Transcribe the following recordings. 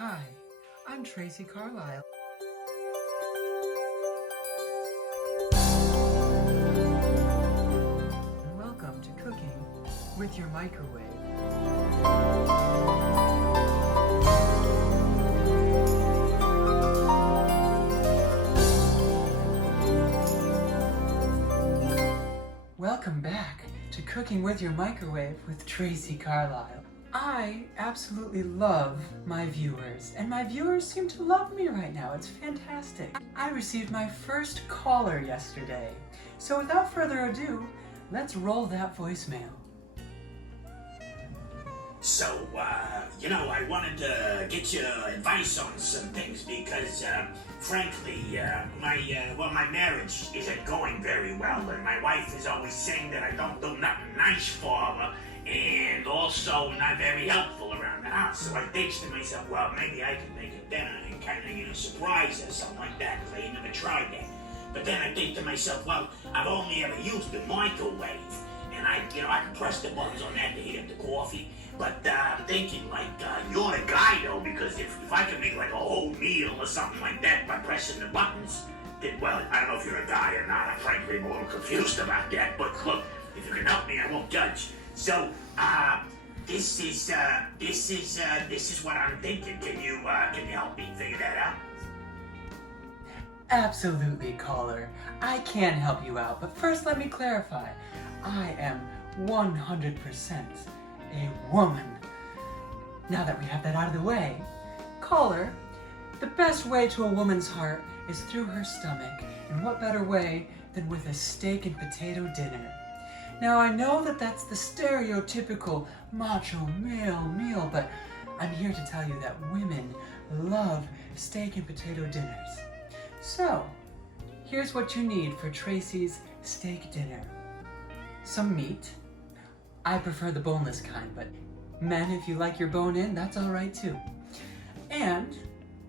Hi, I'm Tracy Carlisle. And welcome to Cooking with Your Microwave. Welcome back to Cooking with Your Microwave with Tracy Carlisle. I absolutely love my viewers, and my viewers seem to love me right now. It's fantastic. I received my first caller yesterday. So without further ado, let's roll that voicemail. So, I wanted to get your advice on some things because, frankly, my marriage isn't going very well, and my wife is always saying that I don't do nothing nice for her, and also not very helpful around the house. So I think to myself, well, maybe I can make a dinner and kind of, surprise her, something like that, because I never tried that. But then I think to myself, well, I've only ever used the microwave, and I can press the buttons on that to heat up the coffee. But I'm thinking, you're the guy, though, because if I can make, a whole meal or something like that by pressing the buttons, then, well, I don't know if you're a guy or not. I'm frankly a little confused about that. But look, if you can help me, I won't judge. So, this is what I'm thinking. Can you help me figure that out? Absolutely, caller. I can help you out, but first let me clarify. I am 100% a woman. Now that we have that out of the way, caller, the best way to a woman's heart is through her stomach, and what better way than with a steak and potato dinner? Now I know that that's the stereotypical macho male meal, but I'm here to tell you that women love steak and potato dinners. So, here's what you need for Tracy's steak dinner. Some meat. I prefer the boneless kind, but men, if you like your bone in, that's all right too. And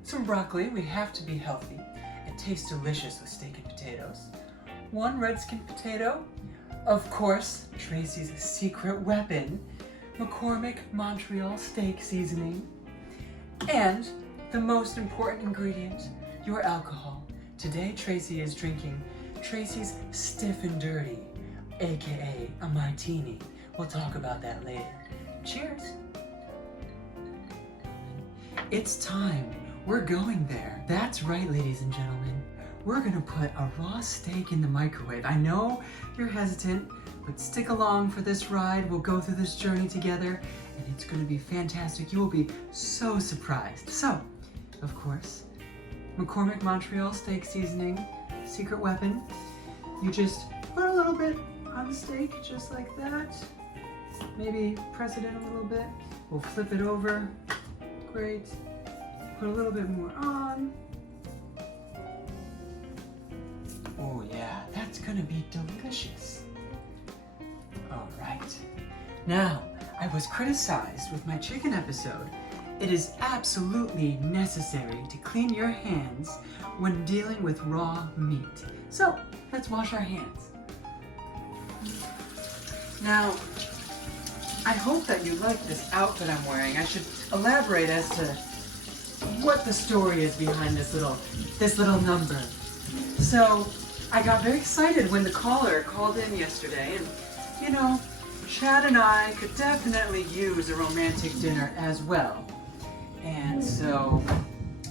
some broccoli. We have to be healthy. It tastes delicious with steak and potatoes. One red skin potato. Of course, Tracy's secret weapon, McCormick Montreal steak seasoning. And the most important ingredient, your alcohol. Today, Tracy is drinking Tracy's Stiff and Dirty, aka a martini. We'll talk about that later. Cheers. It's time. We're going there. That's right, ladies and gentlemen. We're gonna put a raw steak in the microwave. I know you're hesitant, but stick along for this ride. We'll go through this journey together, and it's gonna be fantastic. You will be so surprised. So, of course, McCormick Montreal steak seasoning, secret weapon. You just put a little bit on the steak, just like that. Maybe press it in a little bit. We'll flip it over. Great. Put a little bit more on. Oh yeah, that's gonna be delicious. All right. Now, I was criticized with my chicken episode. It is absolutely necessary to clean your hands when dealing with raw meat. So, let's wash our hands. Now, I hope that you like this outfit I'm wearing. I should elaborate as to what the story is behind this little number. So, I got very excited when the caller called in yesterday, and Chad and I could definitely use a romantic dinner as well. And so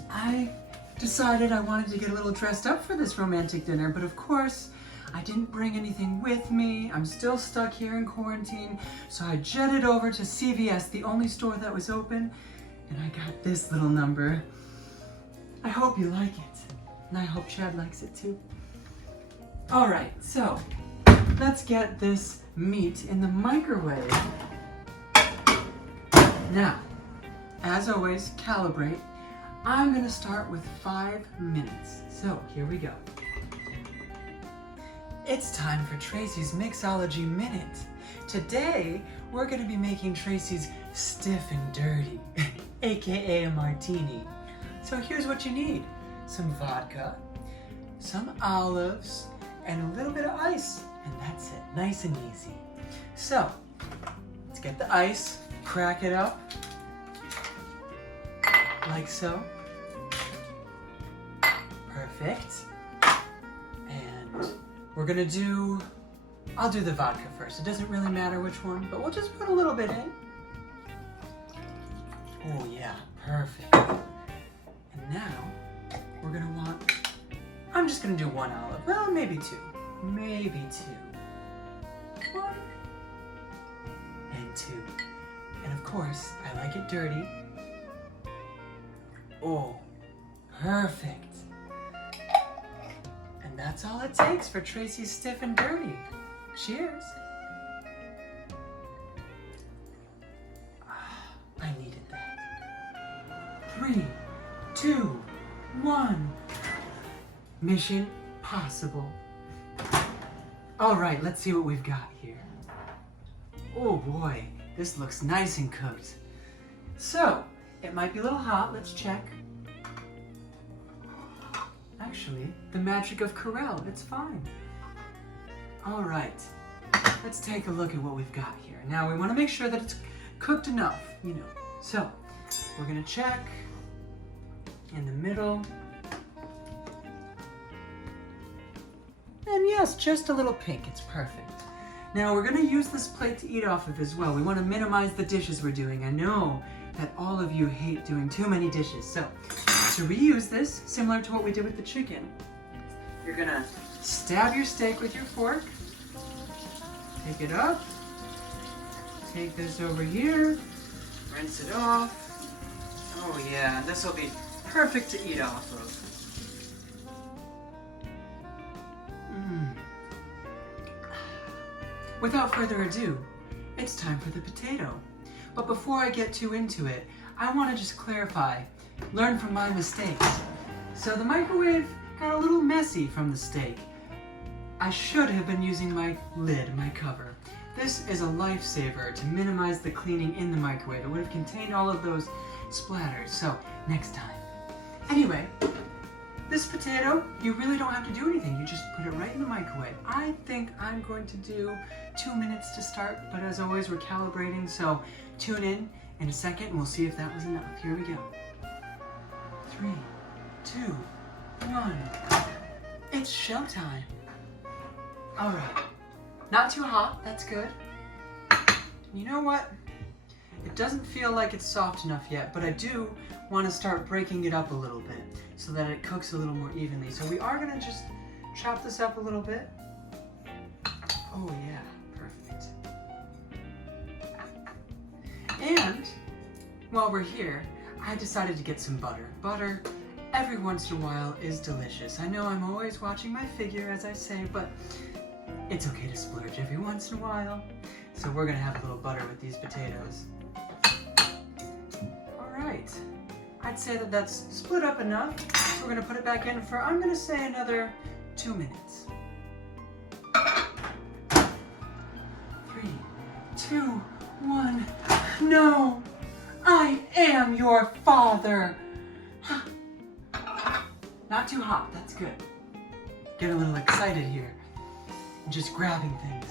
I decided I wanted to get a little dressed up for this romantic dinner, but of course I didn't bring anything with me. I'm still stuck here in quarantine, so I jetted over to CVS, the only store that was open, and I got this little number. I hope you like it, and I hope Chad likes it too. All right, so let's get this meat in the microwave. Now, as always, calibrate. I'm gonna start with 5 minutes. So here we go. It's time for Tracy's Mixology Minute. Today, we're gonna be making Tracy's Stiff and Dirty, aka a martini. So here's what you need. Some vodka, some olives, and a little bit of ice. And that's it, nice and easy. So, let's get the ice, crack it up. like so. Perfect. And we're gonna I'll do the vodka first. It doesn't really matter which one, but we'll just put a little bit in. Oh yeah, perfect. And now, we're gonna want, I'm just gonna do 1 olive. Well, maybe 2. Maybe 2. 1 and 2. And of course, I like it dirty. Oh, perfect. And that's all it takes for Tracy's Stiff and Dirty. Cheers. I needed that. 3, 2, 1. Mission possible. All right, let's see what we've got here. Oh boy, this looks nice and cooked. So, it might be a little hot. Let's check. Actually, the magic of Corelle, it's fine. All right, let's take a look at what we've got here. Now, we want to make sure that it's cooked enough, you know. So, we're gonna check in the middle. And yes, just a little pink, it's perfect. Now, we're gonna use this plate to eat off of as well. We want to minimize the dishes we're doing. I know that all of you hate doing too many dishes. So, to reuse this, similar to what we did with the chicken, you're gonna stab your steak with your fork, take it up, take this over here, rinse it off. Oh yeah, this will be perfect to eat off of. Without further ado, it's time for the potato. But before I get too into it, I want to just clarify, learn from my mistakes. So the microwave got a little messy from the steak. I should have been using my lid, my cover. This is a lifesaver to minimize the cleaning in the microwave. It would have contained all of those splatters, so next time. Anyway, this potato, you really don't have to do anything. You just put it right in the microwave. I think I'm going to do 2 minutes to start, but as always, we're calibrating, so tune in a second and we'll see if that was enough. Here we go. 3, 2, 1. It's showtime. All right, not too hot, that's good. You know what? It doesn't feel like it's soft enough yet, but I do want to start breaking it up a little bit so that it cooks a little more evenly. So we are gonna just chop this up a little bit. Oh yeah, perfect. And while we're here, I decided to get some butter. Butter, every once in a while, is delicious. I know I'm always watching my figure, as I say, but it's okay to splurge every once in a while. So we're gonna have a little butter with these potatoes. All right, I'd say that that's split up enough. So we're gonna put it back in for, I'm gonna say, another 2 minutes. 3, 2, 1, no! I am your father! Not too hot, that's good. Get a little excited here. Just grabbing things.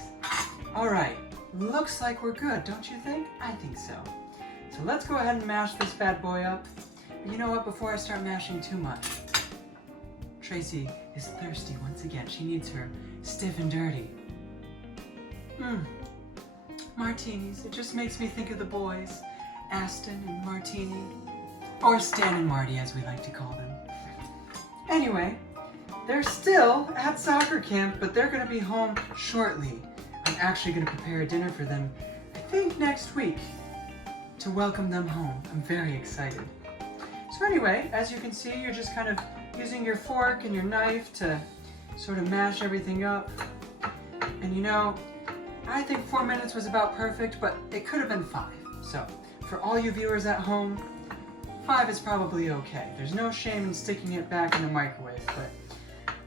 All right, looks like we're good, don't you think? I think so. So let's go ahead and mash this bad boy up. But you know what, before I start mashing too much, Tracy is thirsty once again. She needs her Stiff and Dirty. Martinis, it just makes me think of the boys, Aston and Martini, or Stan and Marty as we like to call them. Anyway, they're still at soccer camp, but they're gonna be home shortly. I'm actually gonna prepare a dinner for them, I think next week, to welcome them home. I'm very excited. So anyway, as you can see, you're just kind of using your fork and your knife to sort of mash everything up. And you know, I think 4 minutes was about perfect, but it could have been 5. So for all you viewers at home, 5 is probably okay. There's no shame in sticking it back in the microwave, but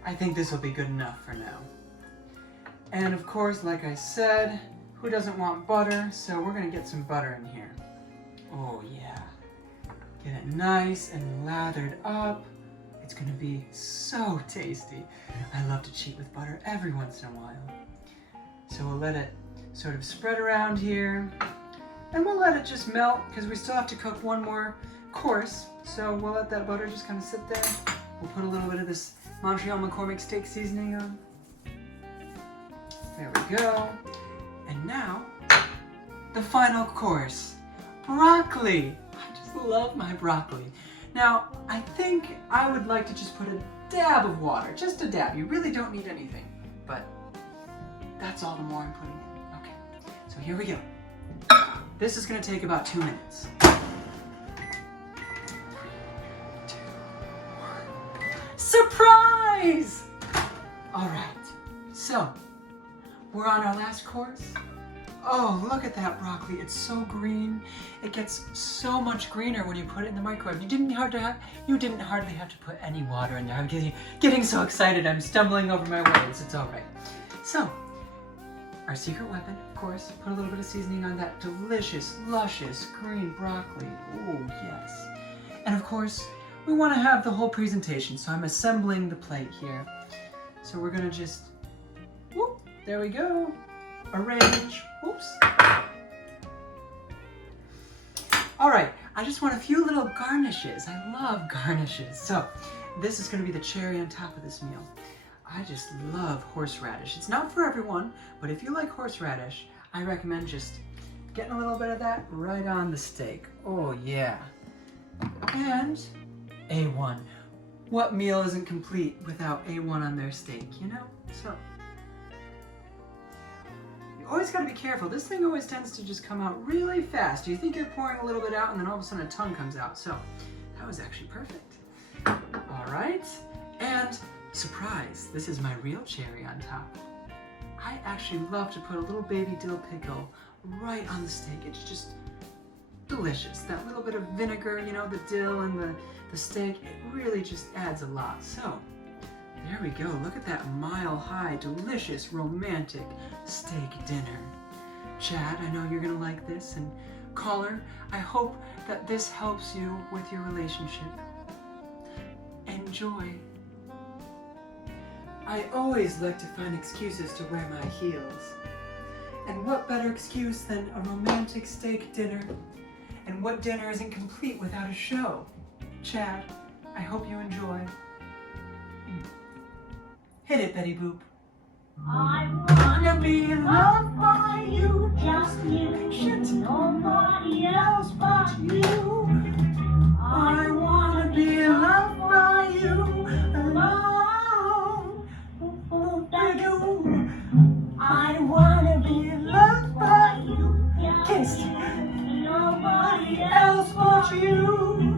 I think this will be good enough for now. And of course, like I said, who doesn't want butter? So we're gonna get some butter in here. Oh yeah. Get it nice and lathered up. It's gonna be so tasty. I love to cheat with butter every once in a while. So we'll let it sort of spread around here. And we'll let it just melt because we still have to cook one more course. So we'll let that butter just kind of sit there. We'll put a little bit of this Montreal McCormick steak seasoning on. There we go. And now, the final course, broccoli. I just love my broccoli. Now, I think I would like to just put a dab of water, just a dab. You really don't need anything, but that's all the more I'm putting in. Okay, so here we go. This is gonna take about 2 minutes. 3, 2, 1. Surprise! All right, so we're on our last course. Oh, look at that broccoli. It's so green. It gets so much greener when you put it in the microwave. You didn't hardly have to put any water in there. I'm getting so excited. I'm stumbling over my words. It's all right. So, our secret weapon, of course, put a little bit of seasoning on that delicious, luscious green broccoli. Oh, yes. And of course, we want to have the whole presentation, so I'm assembling the plate here. So we're gonna just, whoop, there we go. Arrange. Oops. All right, I just want a few little garnishes. I love garnishes. So this is going to be the cherry on top of this meal. I just love horseradish. It's not for everyone, but if you like horseradish, I recommend just getting a little bit of that right on the steak. Oh yeah. And A1. What meal isn't complete without A1 on their steak, you know? So always got to be careful. This thing always tends to just come out really fast. You think you're pouring a little bit out and then all of a sudden a ton comes out. So that was actually perfect. All right. And surprise, this is my real cherry on top. I actually love to put a little baby dill pickle right on the steak. It's just delicious. That little bit of vinegar, you know, the dill and the steak, it really just adds a lot. So there we go. Look at that mile-high, delicious, romantic steak dinner. Chad, I know you're going to like this. And caller, I hope that this helps you with your relationship. Enjoy. I always like to find excuses to wear my heels. And what better excuse than a romantic steak dinner? And what dinner isn't complete without a show? Chad, I hope you enjoy. Hit it, Betty Boop. I wanna be loved by you, just you, nobody else but you. I wanna be loved by you, alone. I wanna be loved by you, just you, nobody else but you.